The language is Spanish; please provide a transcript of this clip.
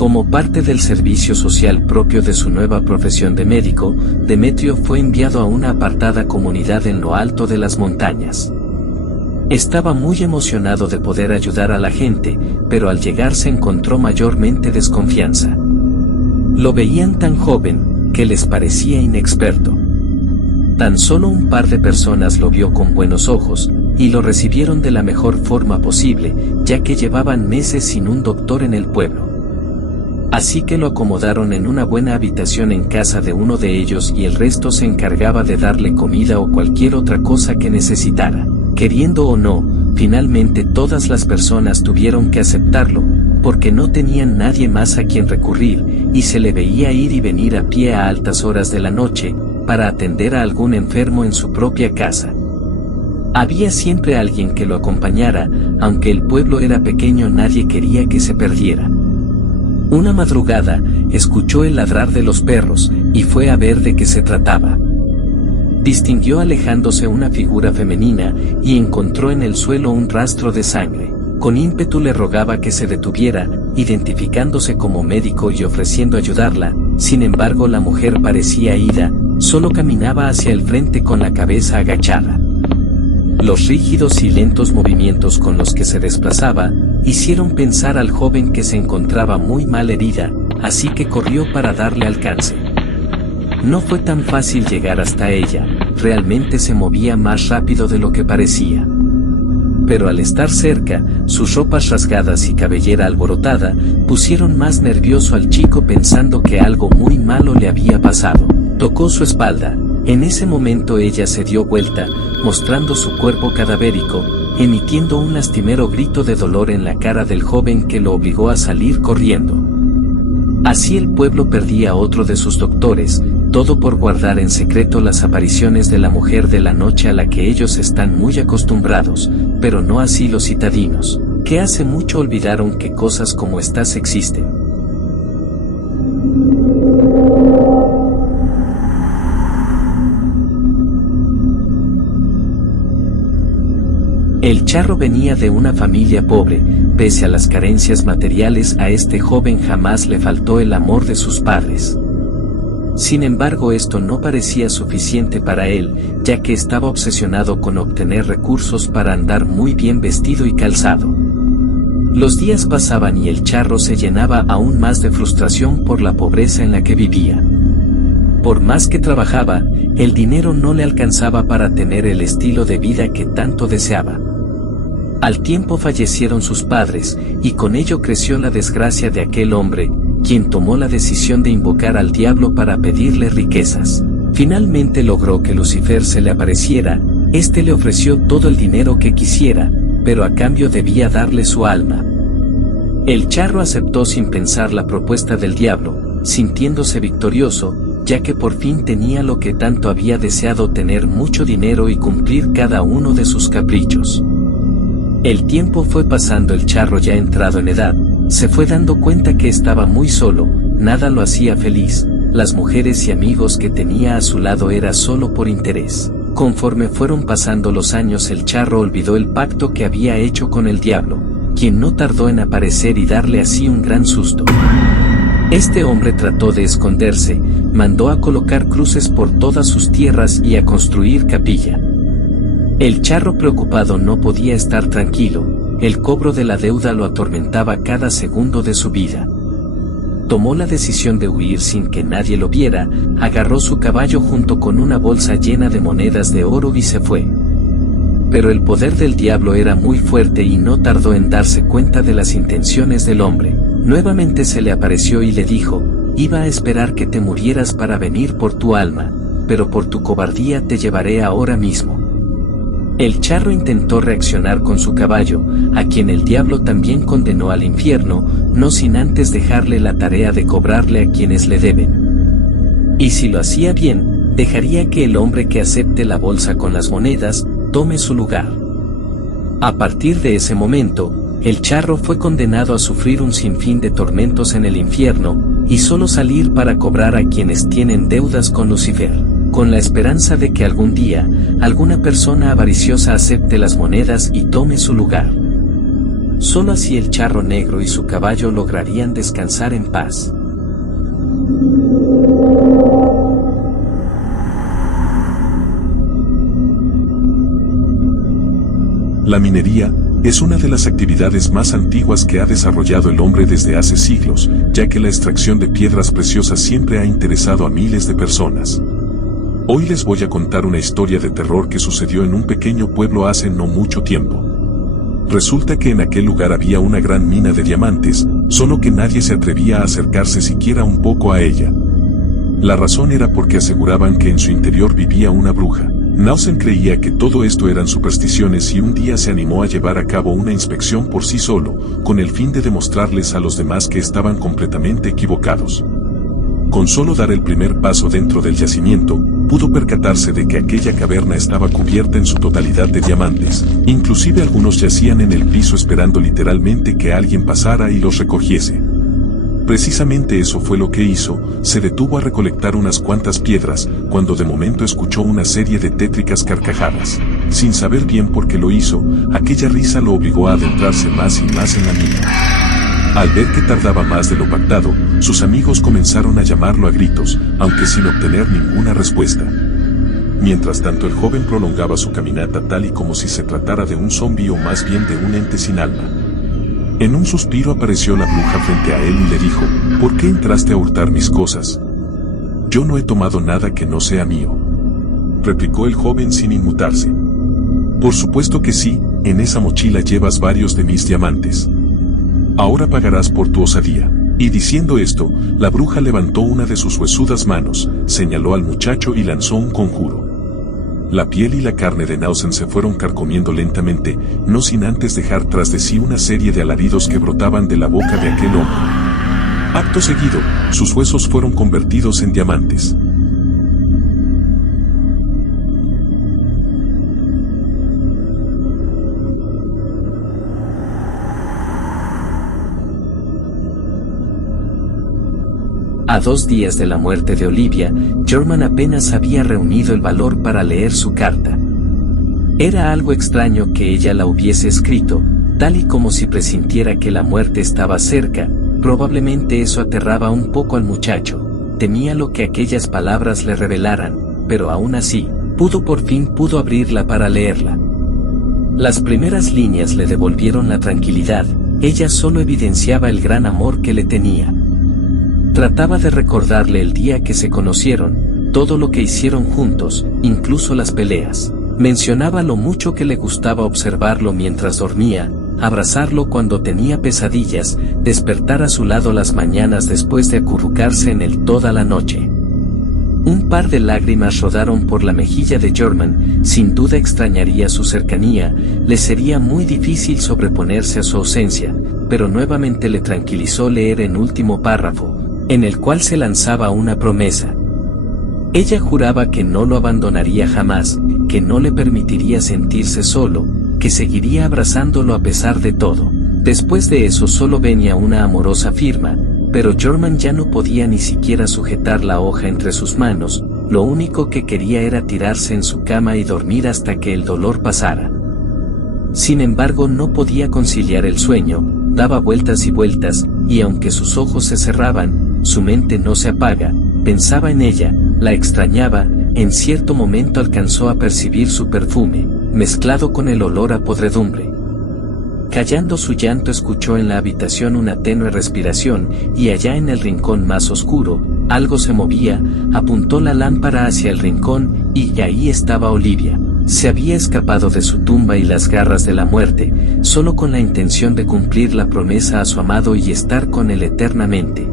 Como parte del servicio social propio de su nueva profesión de médico, Demetrio fue enviado a una apartada comunidad en lo alto de las montañas. Estaba muy emocionado de poder ayudar a la gente, pero al llegar se encontró mayormente desconfianza. Lo veían tan joven, que les parecía inexperto. Tan solo un par de personas lo vio con buenos ojos, y lo recibieron de la mejor forma posible, ya que llevaban meses sin un doctor en el pueblo. Así que lo acomodaron en una buena habitación en casa de uno de ellos y el resto se encargaba de darle comida o cualquier otra cosa que necesitara. Queriendo o no, finalmente todas las personas tuvieron que aceptarlo, porque no tenían nadie más a quien recurrir, y se le veía ir y venir a pie a altas horas de la noche, para atender a algún enfermo en su propia casa. Había siempre alguien que lo acompañara, aunque el pueblo era pequeño nadie quería que se perdiera. Una madrugada, escuchó el ladrar de los perros, y fue a ver de qué se trataba. Distinguió alejándose una figura femenina, y encontró en el suelo un rastro de sangre. Con ímpetu le rogaba que se detuviera, identificándose como médico y ofreciendo ayudarla. Sin embargo la mujer parecía ida, solo caminaba hacia el frente con la cabeza agachada. Los rígidos y lentos movimientos con los que se desplazaba, hicieron pensar al joven que se encontraba muy mal herida, así que corrió para darle alcance. No fue tan fácil llegar hasta ella, realmente se movía más rápido de lo que parecía. Pero al estar cerca, sus ropas rasgadas y cabellera alborotada, pusieron más nervioso al chico pensando que algo muy malo le había pasado. Tocó su espalda. En ese momento ella se dio vuelta, mostrando su cuerpo cadavérico, emitiendo un lastimero grito de dolor en la cara del joven que lo obligó a salir corriendo. Así el pueblo perdía a otro de sus doctores, todo por guardar en secreto las apariciones de la mujer de la noche a la que ellos están muy acostumbrados, pero no así los citadinos, que hace mucho olvidaron que cosas como estas existen. El charro venía de una familia pobre, pese a las carencias materiales a este joven jamás le faltó el amor de sus padres. Sin embargo esto no parecía suficiente para él, ya que estaba obsesionado con obtener recursos para andar muy bien vestido y calzado. Los días pasaban y el charro se llenaba aún más de frustración por la pobreza en la que vivía. Por más que trabajaba, el dinero no le alcanzaba para tener el estilo de vida que tanto deseaba. Al tiempo fallecieron sus padres, y con ello creció la desgracia de aquel hombre, quien tomó la decisión de invocar al diablo para pedirle riquezas. Finalmente logró que Lucifer se le apareciera, este le ofreció todo el dinero que quisiera, pero a cambio debía darle su alma. El charro aceptó sin pensar la propuesta del diablo, sintiéndose victorioso, ya que por fin tenía lo que tanto había deseado: tener mucho dinero y cumplir cada uno de sus caprichos. El tiempo fue pasando, el charro ya entrado en edad, se fue dando cuenta que estaba muy solo, nada lo hacía feliz, las mujeres y amigos que tenía a su lado era solo por interés. Conforme fueron pasando los años el charro olvidó el pacto que había hecho con el diablo, quien no tardó en aparecer y darle así un gran susto. Este hombre trató de esconderse, mandó a colocar cruces por todas sus tierras y a construir capilla. El charro preocupado no podía estar tranquilo, el cobro de la deuda lo atormentaba cada segundo de su vida. Tomó la decisión de huir sin que nadie lo viera, agarró su caballo junto con una bolsa llena de monedas de oro y se fue. Pero el poder del diablo era muy fuerte y no tardó en darse cuenta de las intenciones del hombre. Nuevamente se le apareció y le dijo: iba a esperar que te murieras para venir por tu alma, pero por tu cobardía te llevaré ahora mismo. El charro intentó reaccionar con su caballo, a quien el diablo también condenó al infierno, no sin antes dejarle la tarea de cobrarle a quienes le deben. Y si lo hacía bien, dejaría que el hombre que acepte la bolsa con las monedas, tome su lugar. A partir de ese momento, el charro fue condenado a sufrir un sinfín de tormentos en el infierno, y solo salir para cobrar a quienes tienen deudas con Lucifer, con la esperanza de que algún día, alguna persona avariciosa acepte las monedas y tome su lugar. Solo así el charro negro y su caballo lograrían descansar en paz. La minería es una de las actividades más antiguas que ha desarrollado el hombre desde hace siglos, ya que la extracción de piedras preciosas siempre ha interesado a miles de personas. Hoy les voy a contar una historia de terror que sucedió en un pequeño pueblo hace no mucho tiempo. Resulta que en aquel lugar había una gran mina de diamantes, solo que nadie se atrevía a acercarse siquiera un poco a ella. La razón era porque aseguraban que en su interior vivía una bruja. Nausen creía que todo esto eran supersticiones y un día se animó a llevar a cabo una inspección por sí solo, con el fin de demostrarles a los demás que estaban completamente equivocados. Con solo dar el primer paso dentro del yacimiento, pudo percatarse de que aquella caverna estaba cubierta en su totalidad de diamantes. Inclusive algunos yacían en el piso esperando literalmente que alguien pasara y los recogiese. Precisamente eso fue lo que hizo. Se detuvo a recolectar unas cuantas piedras, cuando de momento escuchó una serie de tétricas carcajadas. Sin saber bien por qué lo hizo, aquella risa lo obligó a adentrarse más y más en la mina. Al ver que tardaba más de lo pactado, sus amigos comenzaron a llamarlo a gritos, aunque sin obtener ninguna respuesta. Mientras tanto el joven prolongaba su caminata tal y como si se tratara de un zombi o más bien de un ente sin alma. En un suspiro apareció la bruja frente a él y le dijo: ¿Por qué entraste a hurtar mis cosas? Yo no he tomado nada que no sea mío, replicó el joven sin inmutarse. Por supuesto que sí, en esa mochila llevas varios de mis diamantes. Ahora pagarás por tu osadía. Y diciendo esto, la bruja levantó una de sus huesudas manos, señaló al muchacho y lanzó un conjuro. La piel y la carne de Nausen se fueron carcomiendo lentamente, no sin antes dejar tras de sí una serie de alaridos que brotaban de la boca de aquel hombre. Acto seguido, sus huesos fueron convertidos en diamantes. A 2 días de la muerte de Olivia, Jorman apenas había reunido el valor para leer su carta. Era algo extraño que ella la hubiese escrito, tal y como si presintiera que la muerte estaba cerca. Probablemente eso aterraba un poco al muchacho. Temía lo que aquellas palabras le revelaran, pero aún así, por fin pudo abrirla para leerla. Las primeras líneas le devolvieron la tranquilidad. Ella solo evidenciaba el gran amor que le tenía. Trataba de recordarle el día que se conocieron, todo lo que hicieron juntos, incluso las peleas. Mencionaba lo mucho que le gustaba observarlo mientras dormía, abrazarlo cuando tenía pesadillas, despertar a su lado las mañanas después de acurrucarse en él toda la noche. Un par de lágrimas rodaron por la mejilla de Jorman. Sin duda extrañaría su cercanía, le sería muy difícil sobreponerse a su ausencia, pero nuevamente le tranquilizó leer el último párrafo, en el cual se lanzaba una promesa. Ella juraba que no lo abandonaría jamás, que no le permitiría sentirse solo, que seguiría abrazándolo a pesar de todo. Después de eso solo venía una amorosa firma, pero Jorman ya no podía ni siquiera sujetar la hoja entre sus manos. Lo único que quería era tirarse en su cama y dormir hasta que el dolor pasara. Sin embargo, no podía conciliar el sueño, daba vueltas y vueltas, y aunque sus ojos se cerraban, su mente no se apaga. Pensaba en ella, la extrañaba. En cierto momento alcanzó a percibir su perfume, mezclado con el olor a podredumbre. Callando su llanto, escuchó en la habitación una tenue respiración, y allá en el rincón más oscuro, algo se movía. Apuntó la lámpara hacia el rincón, y ahí estaba Olivia. Se había escapado de su tumba y las garras de la muerte, solo con la intención de cumplir la promesa a su amado y estar con él eternamente.